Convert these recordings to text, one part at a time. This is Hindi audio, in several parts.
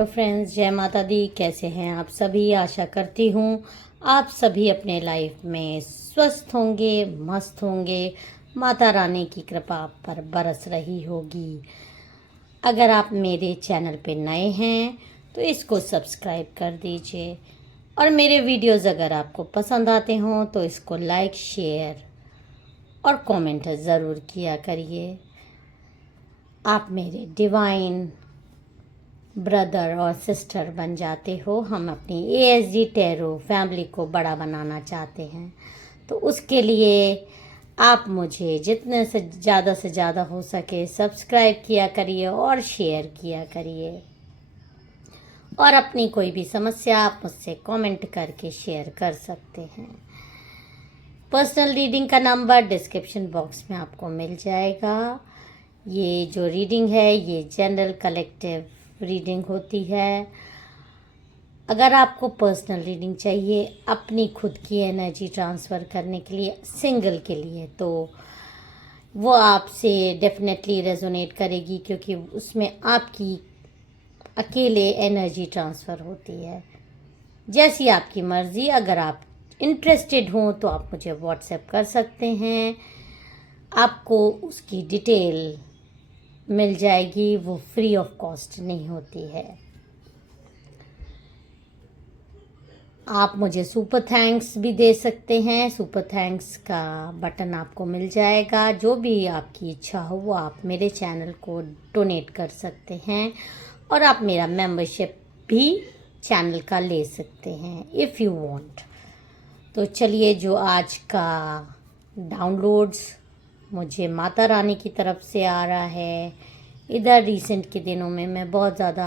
हेलो फ्रेंड्स, जय माता दी। कैसे हैं आप सभी? आशा करती हूँ आप सभी अपने लाइफ में स्वस्थ होंगे, मस्त होंगे। माता रानी की कृपा आप पर बरस रही होगी। अगर आप मेरे चैनल पे नए हैं तो इसको सब्सक्राइब कर दीजिए, और मेरे वीडियोस अगर आपको पसंद आते हों तो इसको लाइक, शेयर और कमेंट ज़रूर किया करिए। आप मेरे डिवाइन ब्रदर और सिस्टर बन जाते हो। हम अपनी ASG टैरो फैमिली को बड़ा बनाना चाहते हैं, तो उसके लिए आप मुझे जितने से ज़्यादा हो सके सब्सक्राइब किया करिए और शेयर किया करिए। और अपनी कोई भी समस्या आप मुझसे कमेंट करके शेयर कर सकते हैं। पर्सनल रीडिंग का नंबर डिस्क्रिप्शन बॉक्स में आपको मिल जाएगा। ये जो रीडिंग है ये जनरल कलेक्टिव रीडिंग होती है। अगर आपको पर्सनल रीडिंग चाहिए अपनी खुद की एनर्जी ट्रांसफ़र करने के लिए, सिंगल के लिए, तो वो आपसे डेफिनेटली रेजोनेट करेगी, क्योंकि उसमें आपकी अकेले एनर्जी ट्रांसफ़र होती है। जैसी आपकी मर्ज़ी। अगर आप इंटरेस्टेड हों तो आप मुझे व्हाट्सएप कर सकते हैं, आपको उसकी डिटेल मिल जाएगी। वो फ्री ऑफ कॉस्ट नहीं होती है। आप मुझे सुपर थैंक्स भी दे सकते हैं। सुपर थैंक्स का बटन आपको मिल जाएगा। जो भी आपकी इच्छा हो वो आप मेरे चैनल को डोनेट कर सकते हैं, और आप मेरा मेंबरशिप भी चैनल का ले सकते हैं इफ़ यू वांट। तो चलिए, जो आज का डाउनलोड्स मुझे माता रानी की तरफ से आ रहा है। इधर रिसेंट के दिनों में मैं बहुत ज़्यादा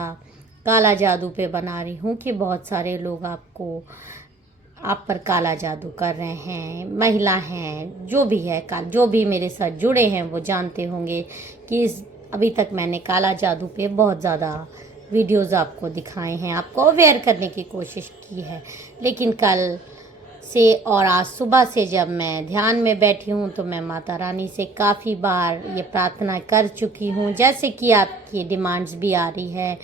काला जादू पे बना रही हूँ कि बहुत सारे लोग आप पर काला जादू कर रहे हैं। महिला हैं, जो भी है, जो भी मेरे साथ जुड़े हैं वो जानते होंगे कि अभी तक मैंने काला जादू पे बहुत ज़्यादा वीडियोज़ आपको दिखाए हैं, आपको अवेयर करने की कोशिश की है। लेकिन कल से और आज सुबह से जब मैं ध्यान में बैठी हूँ तो मैं माता रानी से काफ़ी बार ये प्रार्थना कर चुकी हूँ, जैसे कि आपकी डिमांड्स भी आ रही है।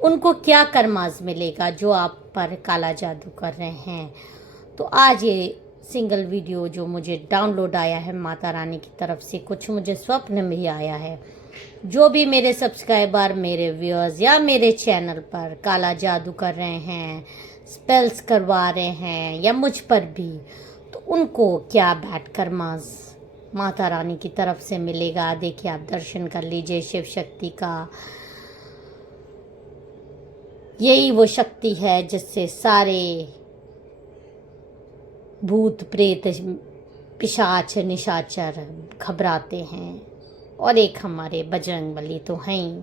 उनको क्या कर्माज मिलेगा जो आप पर काला जादू कर रहे हैं। तो आज ये सिंगल वीडियो जो मुझे डाउनलोड आया है माता रानी की तरफ से, कुछ मुझे स्वप्न में ही आया है। जो भी मेरे सब्सक्राइबर, मेरे व्यूअर्स या मेरे चैनल पर काला जादू कर रहे हैं, स्पेल्स करवा रहे हैं या मुझ पर भी, तो उनको क्या बैड कर्मास माता रानी की तरफ से मिलेगा। देखिए, आप दर्शन कर लीजिए शिव शक्ति का। यही वो शक्ति है जिससे सारे भूत प्रेत, पिशाच, निशाचर घबराते हैं। और एक हमारे बजरंगबली तो हैं ही।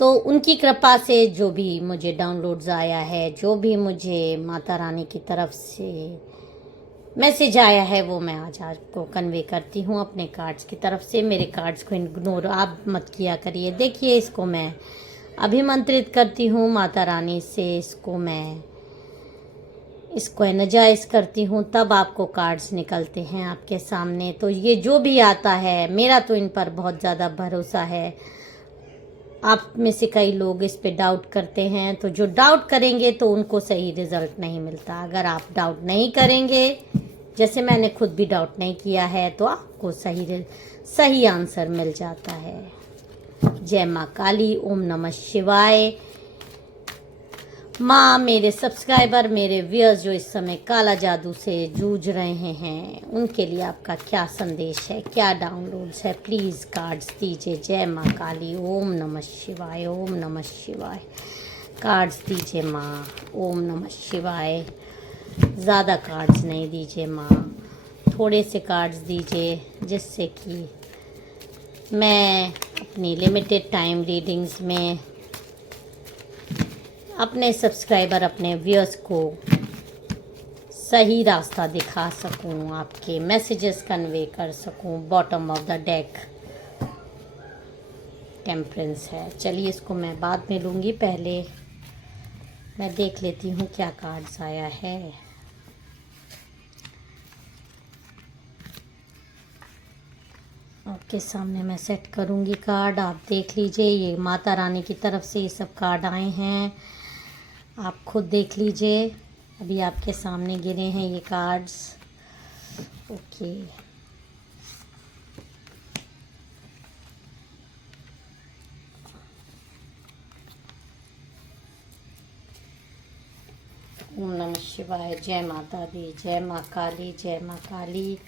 तो उनकी कृपा से जो भी मुझे डाउनलोड्स आया है, जो भी मुझे माता रानी की तरफ से मैसेज आया है, वो मैं आज आपको कन्वे करती हूँ अपने कार्ड्स की तरफ से। मेरे कार्ड्स को इग्नोर आप मत किया करिए। देखिए, इसको मैं अभिमंत्रित करती हूँ माता रानी से, इसको एनर्जाइज करती हूँ, तब आपको कार्ड्स निकलते हैं आपके सामने। तो ये जो भी आता है, मेरा तो इन पर बहुत ज़्यादा भरोसा है। आप में से कई लोग इस पे डाउट करते हैं, तो जो डाउट करेंगे तो उनको सही रिजल्ट नहीं मिलता। अगर आप डाउट नहीं करेंगे, जैसे मैंने खुद भी डाउट नहीं किया है, तो आपको सही आंसर मिल जाता है। जय माँ काली, ओम नमः शिवाय। माँ, मेरे सब्सक्राइबर, मेरे व्यूअर्स जो इस समय काला जादू से जूझ रहे हैं, उनके लिए आपका क्या संदेश है, क्या डाउनलोड्स है, प्लीज़ कार्ड्स दीजिए। जय माँ काली, ओम नमः शिवाय, ओम नमः शिवाय। कार्ड्स दीजिए माँ, ओम नमः शिवाय। ज़्यादा कार्ड्स नहीं दीजिए माँ, थोड़े से कार्ड्स दीजिए, जिससे कि मैं अपनी लिमिटेड टाइम रीडिंग्स में अपने सब्सक्राइबर, अपने व्यूअर्स को सही रास्ता दिखा सकूं, आपके मैसेजेस कन्वे कर सकूं। Bottom of the deck temperance है। चलिए, इसको मैं बाद में लूँगी, पहले मैं देख लेती हूँ क्या कार्ड्स आया है। आपके सामने मैं सेट करूंगी कार्ड, आप देख लीजिए। ये माता रानी की तरफ से ये सब कार्ड आए हैं, आप खुद देख लीजिए। अभी आपके सामने गिरे हैं ये कार्ड्स। ओके, ओम नमः शिवाय। जय माता दी, जय माँ काली, जय माँ काली,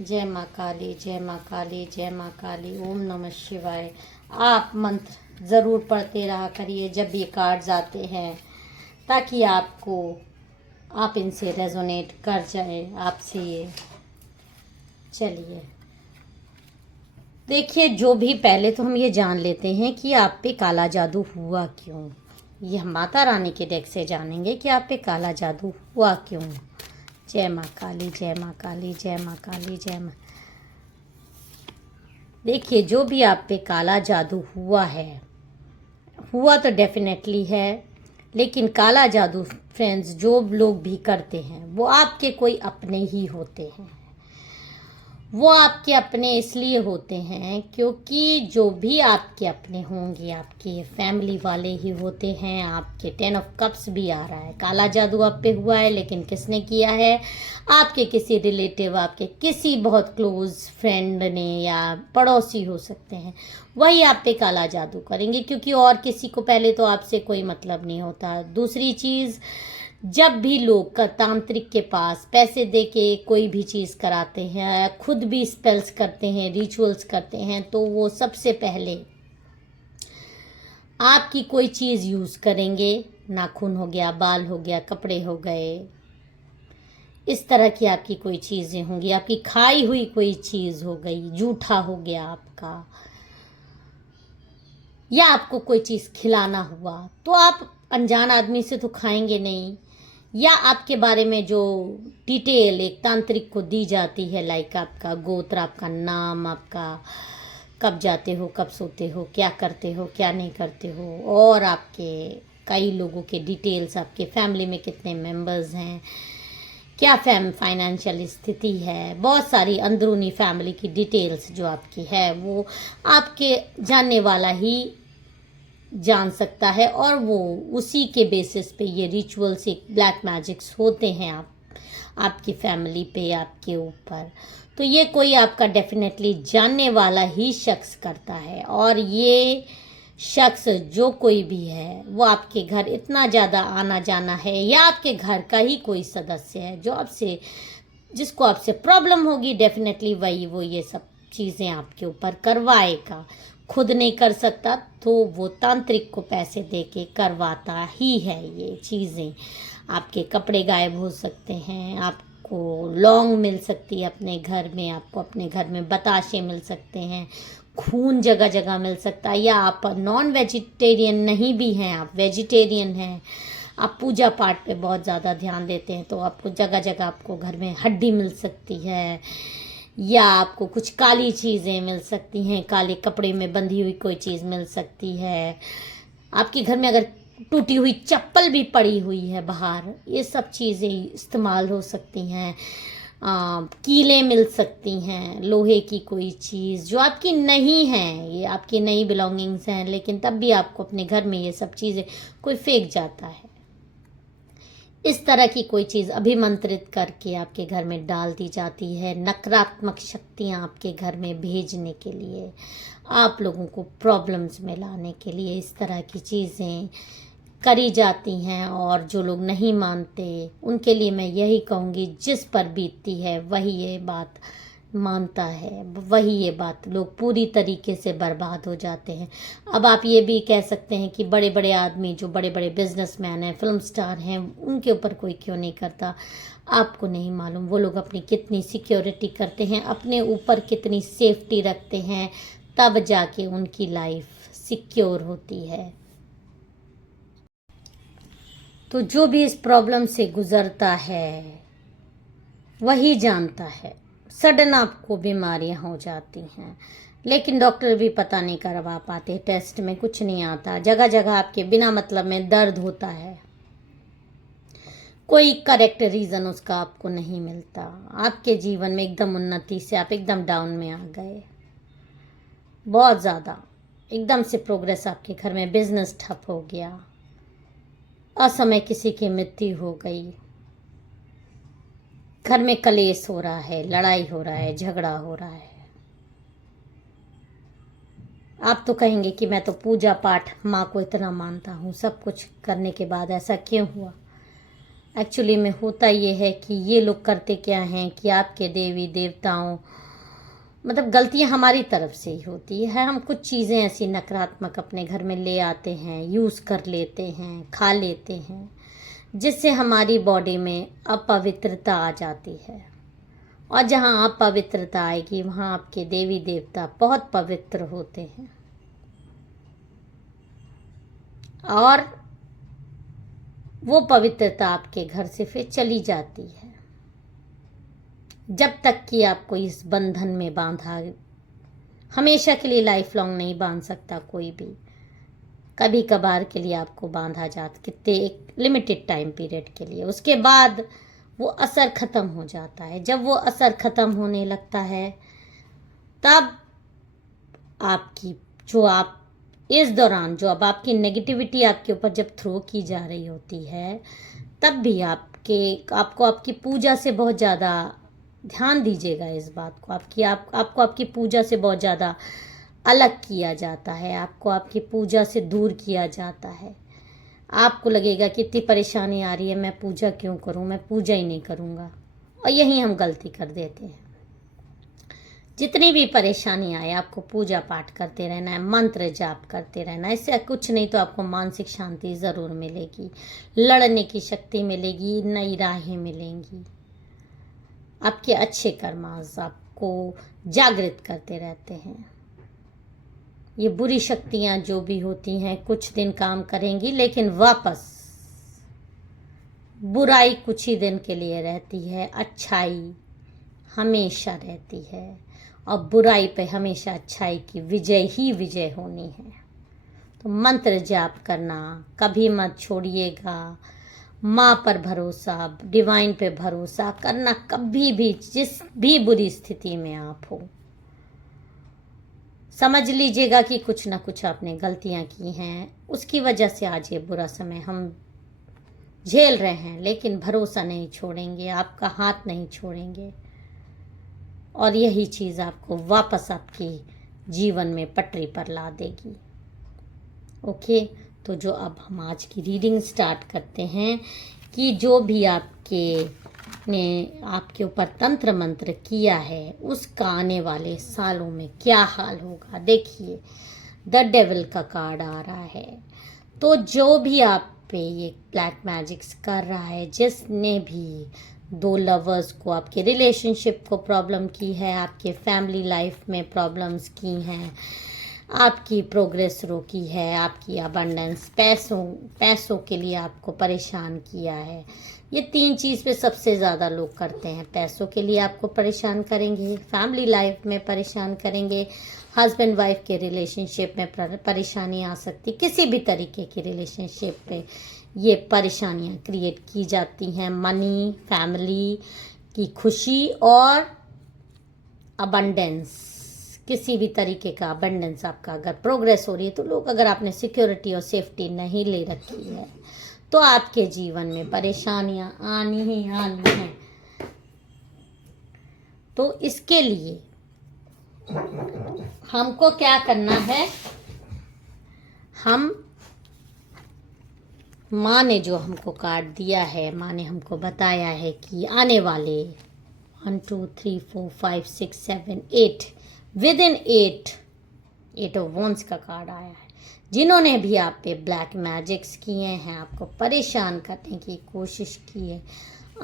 जय माँ काली, जय माँ काली, जय माँ काली। ओम नमः शिवाय। आप मंत्र ज़रूर पढ़ते रहा करिए जब ये कार्ड्स आते हैं, ताकि आप इनसे रेजोनेट कर जाए आपसे ये। चलिए देखिए, जो भी पहले तो हम ये जान लेते हैं कि आप पे काला जादू हुआ क्यों। ये हम माता रानी के डेक से जानेंगे कि आप पे काला जादू हुआ क्यों। जय माँ काली, जय माँ काली, जय माँ काली, जय माँ। देखिए, जो भी आप पे काला जादू हुआ है, हुआ तो डेफिनेटली है, लेकिन काला जादू फ्रेंड्स जो लोग भी करते हैं वो आपके कोई अपने ही होते हैं। वो आपके अपने इसलिए होते हैं क्योंकि जो भी आपके अपने होंगे आपके फैमिली वाले ही होते हैं। आपके 10 ऑफ कप्स भी आ रहा है, काला जादू आप पे हुआ है, लेकिन किसने किया है? आपके किसी रिलेटिव, आपके किसी बहुत क्लोज फ्रेंड ने, या पड़ोसी हो सकते हैं, वही आप पे काला जादू करेंगे, क्योंकि और किसी को पहले तो आपसे कोई मतलब नहीं होता। दूसरी चीज़, जब भी लोग तांत्रिक के पास पैसे दे के कोई भी चीज़ कराते हैं, खुद भी स्पेल्स करते हैं, रिचुअल्स करते हैं, तो वो सबसे पहले आपकी कोई चीज़ यूज़ करेंगे। नाखून हो गया, बाल हो गया, कपड़े हो गए, इस तरह की आपकी कोई चीज़ें होंगी। आपकी खाई हुई कोई चीज़ हो गई, जूठा हो गया आपका, या आपको कोई चीज़ खिलाना हुआ, तो आप अनजान आदमी से तो खाएंगे नहीं। या आपके बारे में जो डिटेल एक तांत्रिक को दी जाती है, लाइक आपका गोत्र, आपका नाम, आपका कब जाते हो, कब सोते हो, क्या करते हो, क्या नहीं करते हो, और आपके कई लोगों के डिटेल्स, आपके फैमिली में कितने मेंबर्स हैं, क्या फाइनेंशियल स्थिति है, बहुत सारी अंदरूनी फैमिली की डिटेल्स जो आपकी है वो आपके जानने वाला ही जान सकता है। और वो उसी के बेसिस पे ये रिचुअल्स, एक ब्लैक मैजिक्स होते हैं आपकी फैमिली पे, आपके ऊपर। तो ये कोई आपका डेफिनेटली जानने वाला ही शख्स करता है। और ये शख्स जो कोई भी है वो आपके घर इतना ज़्यादा आना जाना है, या आपके घर का ही कोई सदस्य है जो जिसको आपसे प्रॉब्लम होगी, डेफिनेटली वही वो ये सब चीज़ें आपके ऊपर करवाएगा। खुद नहीं कर सकता तो वो तांत्रिक को पैसे दे के करवाता ही है ये चीज़ें। आपके कपड़े गायब हो सकते हैं, आपको लौंग मिल सकती है अपने घर में, आपको अपने घर में बताशे मिल सकते हैं, खून जगह जगह मिल सकता है। या आप नॉन वेजिटेरियन नहीं भी हैं, आप वेजिटेरियन हैं, आप पूजा पाठ पे बहुत ज़्यादा ध्यान देते हैं, तो आपको जगह जगह आपको घर में हड्डी मिल सकती है, या आपको कुछ काली चीज़ें मिल सकती हैं, काले कपड़े में बंधी हुई कोई चीज़ मिल सकती है। आपके घर में अगर टूटी हुई चप्पल भी पड़ी हुई है बाहर, ये सब चीज़ें इस्तेमाल हो सकती हैं। कीलें मिल सकती हैं, लोहे की कोई चीज़ जो आपकी नहीं है, ये आपकी नई बिलोंगिंग्स हैं, लेकिन तब भी आपको अपने घर में ये सब चीज़ें कोई फेंक जाता है। इस तरह की कोई चीज़ अभिमंत्रित करके आपके घर में डाल दी जाती है, नकारात्मक शक्तियाँ आपके घर में भेजने के लिए, आप लोगों को प्रॉब्लम्स में लाने के लिए इस तरह की चीज़ें करी जाती हैं। और जो लोग नहीं मानते उनके लिए मैं यही कहूँगी, जिस पर बीतती है वही ये बात मानता है, वही ये बात, लोग पूरी तरीके से बर्बाद हो जाते हैं। अब आप ये भी कह सकते हैं कि बड़े बड़े आदमी जो बड़े बड़े बिजनेसमैन हैं, फिल्म स्टार हैं, उनके ऊपर कोई क्यों नहीं करता? आपको नहीं मालूम वो लोग अपनी कितनी सिक्योरिटी करते हैं, अपने ऊपर कितनी सेफ्टी रखते हैं, तब जाके उनकी लाइफ सिक्योर होती है। तो जो भी इस प्रॉब्लम से गुजरता है वही जानता है। सडन आपको बीमारियां हो जाती हैं, लेकिन डॉक्टर भी पता नहीं करवा पाते, टेस्ट में कुछ नहीं आता, जगह जगह आपके बिना मतलब में दर्द होता है, कोई करेक्ट रीज़न उसका आपको नहीं मिलता। आपके जीवन में एकदम उन्नति से आप एकदम डाउन में आ गए। बहुत ज़्यादा एकदम से प्रोग्रेस आपके घर में, बिजनेस ठप हो गया, असमय किसी की मृत्यु हो गई, घर में कलेश हो रहा है, लड़ाई हो रहा है, झगड़ा हो रहा है। आप तो कहेंगे कि मैं तो पूजा पाठ माँ को इतना मानता हूँ, सब कुछ करने के बाद ऐसा क्यों हुआ। एक्चुअली में होता ये है कि ये लोग करते क्या हैं कि आपके देवी देवताओं, मतलब गलतियां हमारी तरफ से ही होती है। हम कुछ चीज़ें ऐसी नकारात्मक अपने घर में ले आते हैं, यूज़ कर लेते हैं, खा लेते हैं, जिससे हमारी बॉडी में अपवित्रता आ जाती है। और जहाँ अपवित्रता आएगी वहाँ आपके देवी देवता बहुत पवित्र होते हैं और वो पवित्रता आपके घर से फिर चली जाती है, जब तक कि आपको इस बंधन में बांधा, हमेशा के लिए लाइफ लॉन्ग नहीं बांध सकता कोई भी, कभी कभार के लिए आपको बांधा जाता, कितने एक लिमिटेड टाइम पीरियड के लिए, उसके बाद वो असर खत्म हो जाता है। जब वो असर खत्म होने लगता है तब आपकी जो आप इस दौरान जो अब आपकी नेगेटिविटी आपके ऊपर जब थ्रो की जा रही होती है, तब भी आपको आपकी पूजा से बहुत ज़्यादा ध्यान दीजिएगा इस बात को। आपको आपकी पूजा से बहुत ज़्यादा अलग किया जाता है, आपको आपकी पूजा से दूर किया जाता है। आपको लगेगा कि इतनी परेशानी आ रही है, मैं पूजा क्यों करूं, मैं पूजा ही नहीं करूंगा। और यही हम गलती कर देते हैं। जितनी भी परेशानी आए आपको पूजा पाठ करते रहना है, मंत्र जाप करते रहना है। इससे कुछ नहीं तो आपको मानसिक शांति ज़रूर मिलेगी, लड़ने की शक्ति मिलेगी, नई राहें मिलेंगी, आपके अच्छे कर्मास आपको जागृत करते रहते हैं। ये बुरी शक्तियाँ जो भी होती हैं कुछ दिन काम करेंगी, लेकिन वापस बुराई कुछ ही दिन के लिए रहती है, अच्छाई हमेशा रहती है और बुराई पे हमेशा अच्छाई की विजय ही विजय होनी है। तो मंत्र जाप करना कभी मत छोड़िएगा, माँ पर भरोसा, डिवाइन पे भरोसा करना कभी भी, जिस भी बुरी स्थिति में आप हो। समझ लीजिएगा कि कुछ ना कुछ आपने गलतियां की हैं, उसकी वजह से आज ये बुरा समय हम झेल रहे हैं, लेकिन भरोसा नहीं छोड़ेंगे, आपका हाथ नहीं छोड़ेंगे और यही चीज़ आपको वापस आपकी जीवन में पटरी पर ला देगी। ओके, तो जो अब हम आज की रीडिंग स्टार्ट करते हैं कि जो भी आपके ऊपर तंत्र मंत्र किया है उसका आने वाले सालों में क्या हाल होगा। देखिए, द डेविल का कार्ड आ रहा है। तो जो भी आप पे ये ब्लैक मैजिक्स कर रहा है, जिसने भी दो लवर्स को, आपके रिलेशनशिप को प्रॉब्लम की है, आपके फैमिली लाइफ में प्रॉब्लम्स की हैं, आपकी प्रोग्रेस रोकी है, आपकी अबंडेंस, पैसों के लिए आपको परेशान किया है। ये तीन चीज़ पे सबसे ज़्यादा लोग करते हैं। पैसों के लिए आपको परेशान करेंगे, फैमिली लाइफ में परेशान करेंगे, हस्बैंड वाइफ के रिलेशनशिप में परेशानी आ सकती, किसी भी तरीके की रिलेशनशिप पे ये परेशानियां क्रिएट की जाती हैं। मनी, फैमिली की खुशी और अबंडेंस, किसी भी तरीके का अबंडेंस आपका अगर प्रोग्रेस हो रही है, तो लोग, अगर आपने सिक्योरिटी और सेफ्टी नहीं ले रखी है तो आपके जीवन में परेशानियां आनी ही आनी हैं। तो इसके लिए हमको क्या करना है, हम माँ ने जो हमको कार्ड दिया है, माँ ने हमको बताया है कि आने वाले 1 2 3 4 5 6 7 8 विद इन 8 ऑफ वॉन्ड्स का कार्ड आया है। जिन्होंने भी आप पे ब्लैक मैजिक्स किए हैं, आपको परेशान करने की कोशिश की है,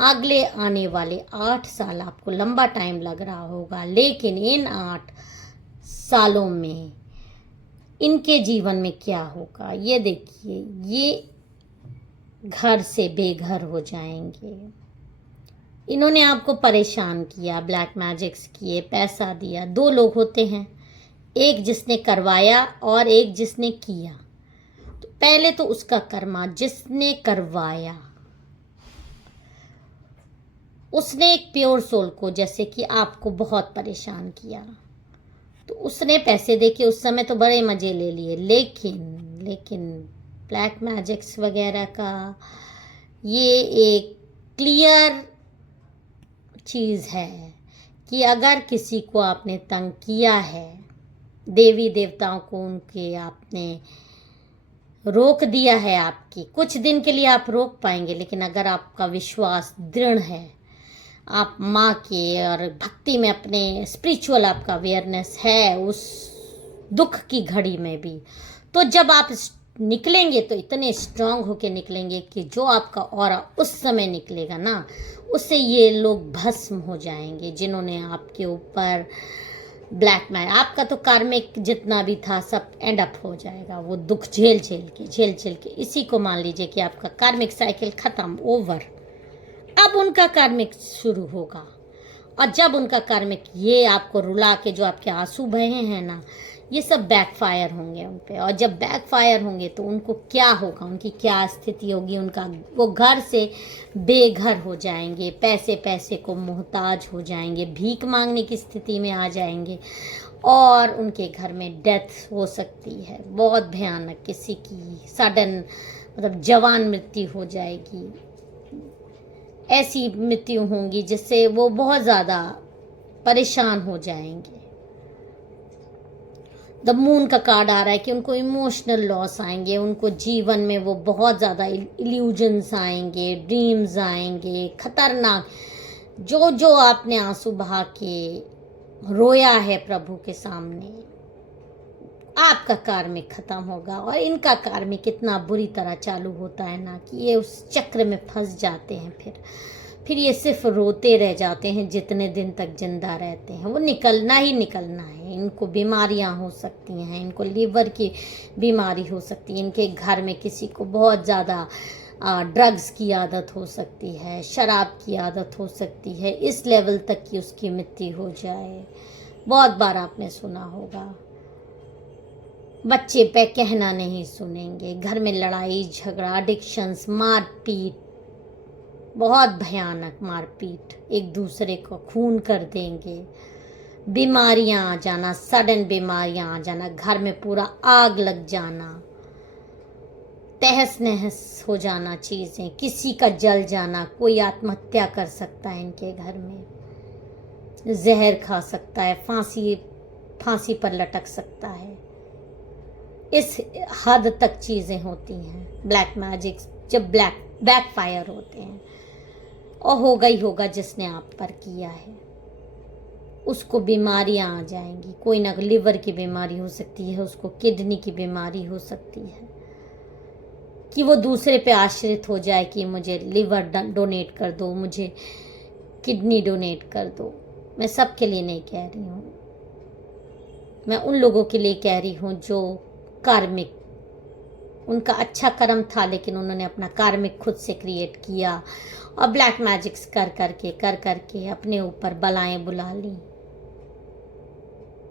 अगले आने वाले 8 साल आपको लंबा टाइम लग रहा होगा, लेकिन इन 8 सालों में इनके जीवन में क्या होगा ये देखिए। ये घर से बेघर हो जाएंगे। इन्होंने आपको परेशान किया, ब्लैक मैजिक्स किए, पैसा दिया। दो लोग होते हैं, एक जिसने करवाया और एक जिसने किया। तो पहले तो उसका कर्मा, जिसने करवाया उसने एक प्योर सोल को, जैसे कि आपको बहुत परेशान किया, तो उसने पैसे देके उस समय तो बड़े मज़े ले लिए, लेकिन ब्लैक मैजिक्स वगैरह का ये एक क्लियर चीज़ है कि अगर किसी को आपने तंग किया है, देवी देवताओं को उनके आपने रोक दिया है, आपकी कुछ दिन के लिए आप रोक पाएंगे, लेकिन अगर आपका विश्वास दृढ़ है, आप माँ के और भक्ति में अपने स्पिरिचुअल आपका अवेयरनेस है उस दुख की घड़ी में भी, तो जब आप निकलेंगे तो इतने स्ट्रांग होके निकलेंगे कि जो आपका ऑरा उस समय निकलेगा ना, उससे ये लोग भस्म हो जाएंगे जिन्होंने आपके ऊपर ब्लैक मैजिक, आपका तो कार्मिक जितना भी था सब एंड अप हो जाएगा। वो दुख झेल झेल के इसी को मान लीजिए कि आपका कार्मिक साइकिल खत्म, ओवर। अब उनका कार्मिक शुरू होगा, और जब उनका कार्मिक ये आपको रुला के जो आपके आंसू बहे हैं ना, ये सब बैकफायर होंगे उन पे। और जब बैकफायर होंगे तो उनको क्या होगा, उनकी क्या स्थिति होगी, उनका वो घर से बेघर हो जाएंगे, पैसे को मोहताज हो जाएंगे, भीख मांगने की स्थिति में आ जाएंगे, और उनके घर में डेथ हो सकती है बहुत भयानक, किसी की सडन मतलब जवान मृत्यु हो जाएगी। ऐसी मृत्यु होंगी जिससे वो बहुत ज़्यादा परेशान हो जाएंगे। द मून का कार्ड आ रहा है कि उनको इमोशनल लॉस आएंगे, उनको जीवन में वो बहुत ज़्यादा इल्यूजन्स आएंगे, ड्रीम्स आएंगे खतरनाक। जो जो आपने आंसू बहा के रोया है प्रभु के सामने, आपका कार्मिक खत्म होगा। और इनका कार्मिक कितना बुरी तरह चालू होता है ना कि ये उस चक्र में फंस जाते हैं, फिर ये सिर्फ रोते रह जाते हैं जितने दिन तक जिंदा रहते हैं। वो निकलना ही निकलना है। इनको बीमारियां हो सकती हैं, इनको लीवर की बीमारी हो सकती है, इनके घर में किसी को बहुत ज़्यादा ड्रग्स की आदत हो सकती है, शराब की आदत हो सकती है, इस लेवल तक कि उसकी मृत्यु हो जाए। बहुत बार आपने सुना होगा, बच्चे पे कहना नहीं सुनेंगे, घर में लड़ाई झगड़ा, एडिक्शंस, मारपीट, बहुत भयानक मारपीट, एक दूसरे को खून कर देंगे, बीमारियां आ जाना, सडन बीमारियां आ जाना, घर में पूरा आग लग जाना, तहस नहस हो जाना चीज़ें, किसी का जल जाना, कोई आत्महत्या कर सकता है इनके घर में, जहर खा सकता है, फांसी पर लटक सकता है। इस हद तक चीज़ें होती हैं ब्लैक मैजिक जब बैकफायर होते हैं। और होगा ही होगा जिसने आप पर किया है, उसको बीमारियां आ जाएंगी। कोई ना लिवर की बीमारी हो सकती है, उसको किडनी की बीमारी हो सकती है, कि वो दूसरे पे आश्रित हो जाए कि मुझे लिवर डोनेट कर दो, मुझे किडनी डोनेट कर दो। मैं सबके लिए नहीं कह रही हूँ, मैं उन लोगों के लिए कह रही हूँ जो कार्मिक, उनका अच्छा कर्म था लेकिन उन्होंने अपना कार्मिक खुद से क्रिएट किया और ब्लैक मैजिक्स कर करके अपने ऊपर बलाएं बुला ली।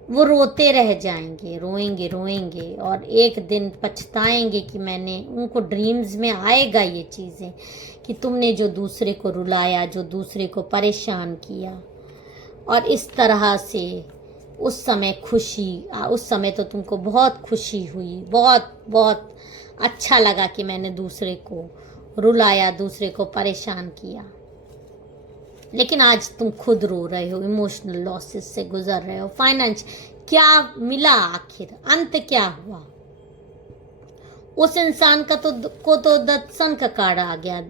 वो रोते रह जाएंगे, रोएंगे और एक दिन पछताएंगे कि मैंने, उनको ड्रीम्स में आएगा ये चीज़ें कि तुमने जो दूसरे को रुलाया, जो दूसरे को परेशान किया, और इस तरह से उस समय तो तुमको बहुत खुशी हुई, बहुत अच्छा लगा कि मैंने दूसरे को रुलाया, दूसरे को परेशान किया, लेकिन आज तुम खुद रो रहे हो, इमोशनल लॉसेस से गुजर रहे हो। फाइनेंस क्या मिला, आखिर अंत क्या हुआ? उस इंसान का तो दत्सन का कार्ड आ गया।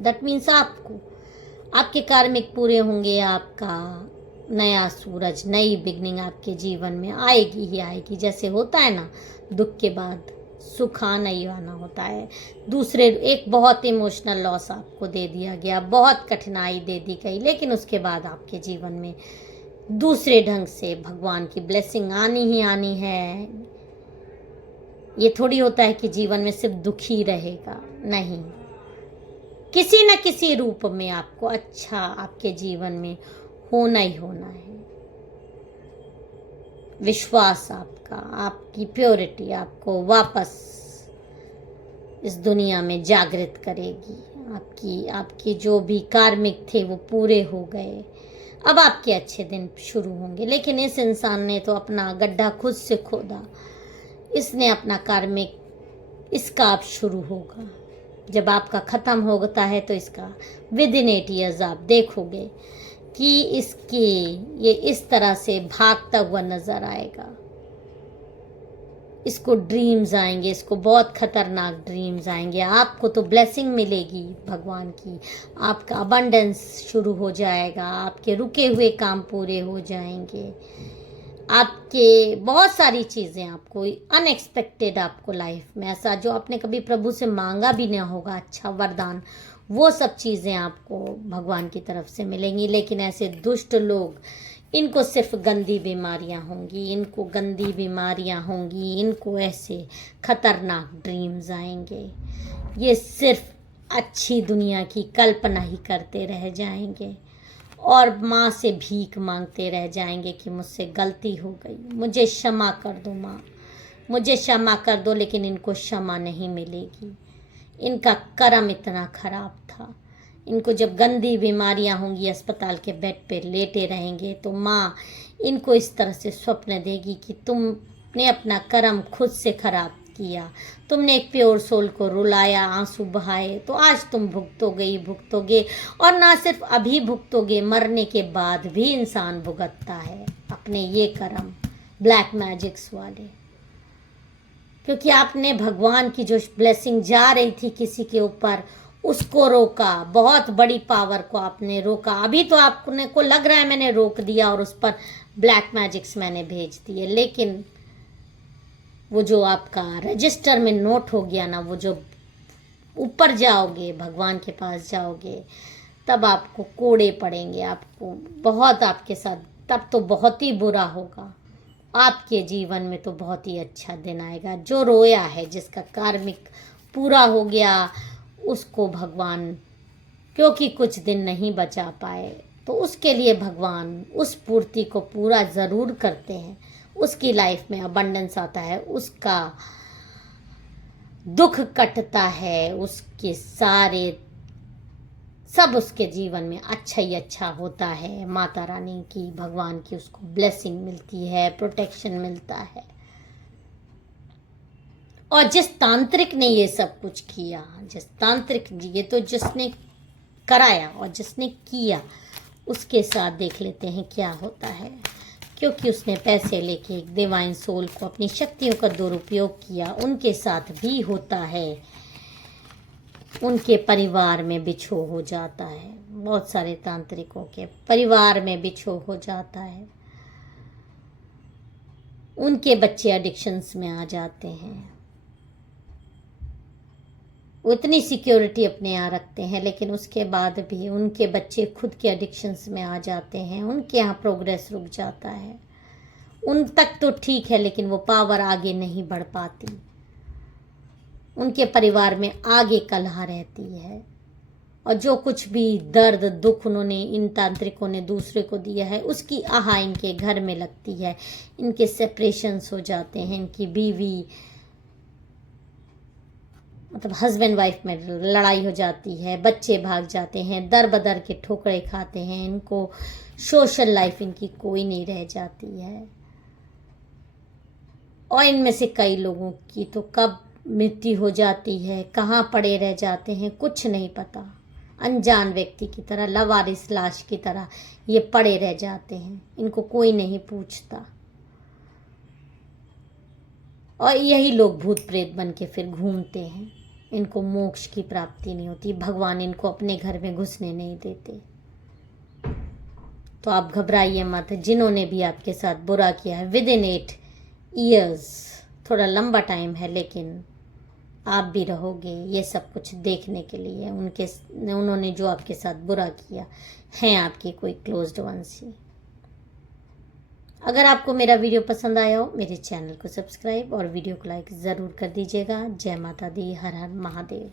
दैट मीन्स आपके कार्मिक पूरे होंगे, आपका नया सूरज, नई बिगनिंग आपके जीवन में आएगी ही आएगी। जैसे होता है ना, दुख के बाद सुख आना ही आना होता है। दूसरे एक बहुत इमोशनल लॉस आपको दे दिया गया, बहुत कठिनाई दे दी गई, लेकिन उसके बाद आपके जीवन में दूसरे ढंग से भगवान की ब्लेसिंग आनी ही आनी है। ये थोड़ी होता है कि जीवन में सिर्फ दुख ही रहेगा, नहीं, किसी न किसी रूप में आपको अच्छा आपके जीवन में होना ही होना है। विश्वास आपका, आपकी प्योरिटी आपको वापस इस दुनिया में जागृत करेगी। आपकी जो भी कार्मिक थे वो पूरे हो गए, अब आपके अच्छे दिन शुरू होंगे। लेकिन इस इंसान ने तो अपना गड्ढा खुद से खोदा, इसने अपना कार्मिक, इसका अब शुरू होगा। जब आपका ख़त्म होता है तो इसका विद इन 8 ईयर्स आप देखोगे कि इसकी ये इस तरह से भागता हुआ नज़र आएगा। इसको ड्रीम्स आएंगे, इसको बहुत खतरनाक ड्रीम्स आएंगे। आपको तो ब्लेसिंग मिलेगी भगवान की, आपका अबंडेंस शुरू हो जाएगा, आपके रुके हुए काम पूरे हो जाएंगे, आपके बहुत सारी चीज़ें आपको अनएक्सपेक्टेड, आपको लाइफ में ऐसा जो आपने कभी प्रभु से मांगा भी ना होगा, अच्छा वरदान, वो सब चीज़ें आपको भगवान की तरफ से मिलेंगी। लेकिन ऐसे दुष्ट लोग, इनको सिर्फ गंदी बीमारियां होंगी, इनको गंदी बीमारियां होंगी, इनको ऐसे खतरनाक ड्रीम्स आएंगे। ये सिर्फ अच्छी दुनिया की कल्पना ही करते रह जाएंगे और माँ से भीख मांगते रह जाएंगे कि मुझसे गलती हो गई, मुझे क्षमा कर दो माँ, मुझे क्षमा कर दो। लेकिन इनको क्षमा नहीं मिलेगी, इनका कर्म इतना खराब था। इनको जब गंदी बीमारियां होंगी, अस्पताल के बेड पे लेटे रहेंगे, तो माँ इनको इस तरह से स्वप्न देगी कि तुमने अपना कर्म खुद से खराब किया, तुमने एक प्योर सोल को रुलाया, आंसू बहाए, तो आज तुम भुगतोगे ही भुगतोगे। और ना सिर्फ अभी भुगतोगे, मरने के बाद भी इंसान भुगतता है अपने ये कर्म, ब्लैक मैजिक्स वाले। क्योंकि आपने भगवान की जो ब्लेसिंग जा रही थी किसी के ऊपर, उसको रोका, बहुत बड़ी पावर को आपने रोका। अभी तो आपने को लग रहा है मैंने रोक दिया और उस पर ब्लैक मैजिक्स मैंने भेज दिए, लेकिन वो जो आपका रजिस्टर में नोट हो गया ना, वो जो ऊपर जाओगे, भगवान के पास जाओगे, तब आपको कोड़े पड़ेंगे, आपको बहुत, आपके साथ तब तो बहुत ही बुरा होगा। आपके जीवन में तो बहुत ही अच्छा दिन आएगा। जो रोया है, जिसका कार्मिक पूरा हो गया, उसको भगवान, क्योंकि कुछ दिन नहीं बचा पाए, तो उसके लिए भगवान उस पूर्ति को पूरा ज़रूर करते हैं। उसकी लाइफ में अबंडेंस आता है, उसका दुख कटता है, उसके सारे सब उसके जीवन में अच्छा ही अच्छा होता है। माता रानी की, भगवान की उसको ब्लेसिंग मिलती है, प्रोटेक्शन मिलता है। और जिस तांत्रिक ने ये सब कुछ किया, जिस तांत्रिक, ये तो जिसने कराया और जिसने किया, उसके साथ देख लेते हैं क्या होता है। क्योंकि उसने पैसे लेके एक डिवाइन सोल को, अपनी शक्तियों का दुरुपयोग किया, उनके साथ भी होता है। उनके परिवार में बिछो हो जाता है, बहुत सारे तांत्रिकों के परिवार में बिछो हो जाता है। उनके बच्चे एडिक्शंस में आ जाते हैं। वो इतनी सिक्योरिटी अपने यहाँ रखते हैं, लेकिन उसके बाद भी उनके बच्चे खुद के एडिक्शंस में आ जाते हैं। उनके यहाँ प्रोग्रेस रुक जाता है। उन तक तो ठीक है, लेकिन वो पावर आगे नहीं बढ़ पाती। उनके परिवार में आगे कलह रहती है, और जो कुछ भी दर्द दुख उन्होंने, इन तांत्रिकों ने दूसरे को दिया है, उसकी आहा इनके घर में लगती है। इनके सेपरेशंस हो जाते हैं, इनकी बीवी, मतलब हस्बैंड वाइफ में लड़ाई हो जाती है, बच्चे भाग जाते हैं, दर बदर के ठोकरे खाते हैं। इनको सोशल लाइफ इनकी कोई नहीं रह जाती है। और इनमें से कई लोगों की तो कब मृत्यु हो जाती है, कहाँ पड़े रह जाते हैं, कुछ नहीं पता। अनजान व्यक्ति की तरह, लावारिस लाश की तरह ये पड़े रह जाते हैं, इनको कोई नहीं पूछता। और यही लोग भूत प्रेत बन के फिर घूमते हैं। इनको मोक्ष की प्राप्ति नहीं होती, भगवान इनको अपने घर में घुसने नहीं देते। तो आप घबराइए मत। जिन्होंने भी आपके साथ बुरा किया है, विद इन 8 ईयर्स, थोड़ा लंबा टाइम है, लेकिन आप भी रहोगे ये सब कुछ देखने के लिए। उन्होंने जो आपके साथ बुरा किया हैं आपके कोई क्लोज्ड वंस ही। अगर आपको मेरा वीडियो पसंद आया हो, मेरे चैनल को सब्सक्राइब और वीडियो को लाइक ज़रूर कर दीजिएगा। जय माता दी, हर हर महादेव।